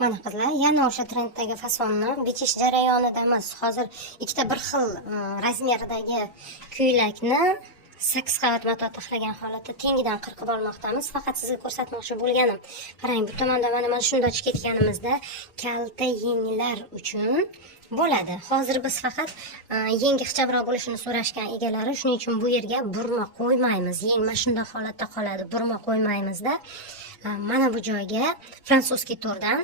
Mana qizlar, yana o'sha trenddagi fasonni bichish jarayonidamiz. Hozir ikkita bir xil razmerdagi ko'ylakni 8 qavat mato taxlagan holatda tengidan qirqib olmoqdamiz. Faqat sizga ko'rsatmoqchi bo'lganim, qarang, bu tomonda mana shunda ochib ketganimizda kalta yenglar uchun bo'ladi. Hozir biz faqat yengi ixchabroq bo'lishini so'rashgan egalari, shuning uchun bu yerga burma qo'ymaymiz. Yeng mana shunday holatda qoladi. Burma qo'ymaymizda. Mana bu joyga fransuzskiy to'rdan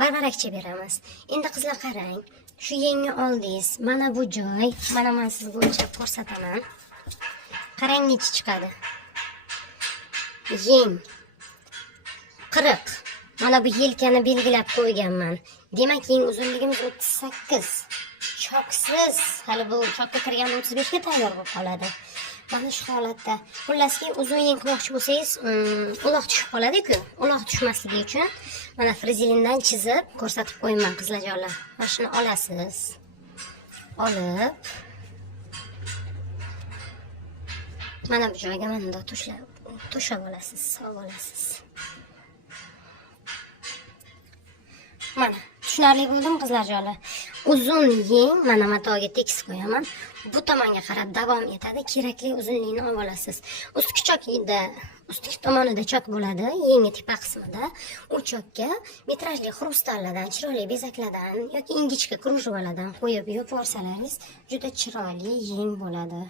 varvarakcha beramiz. Endi qizlar qarang, shu yengni oldingiz. Mana bu joy, mana men sizga o'lchab ko'rsataman. Qarang necha chiqadi. Yeng 40. Mana bu yelkani belgilab qo'yganman. Demak, yeng uzunligimiz 38. Choksiz, hali bu chokka kirganda 35 ga tayyor bo'lib qoladi. Mana shu holatda. Xullaski, uzun yeng qilmoqchi bo'lsangiz, uloq tushib qoladi-ku. Uloq tushmasligi uchun mana frizelindan chizib ko'rsatib qo'yaman qizlarjonlar. Mana shuni olasiz. Olib mana bu joyga mana to'shab olasiz, solib olasiz. Mana, tushunarli bo'ldimi qizlarjonlar? Uzun yeng mana matoga tekis qo'yaman. Bu tomonga qarab davom etadi. Kerakli uzunlikni olib olasiz. Ustki tomonida chok bo'ladi, yengi tepa qismida. U chokka metrajli xrustallardan, chiroyli bezaklardan yoki ingichka krujvalardan qo'yib yopib olsalaringiz juda chiroyli yeng bo'ladi.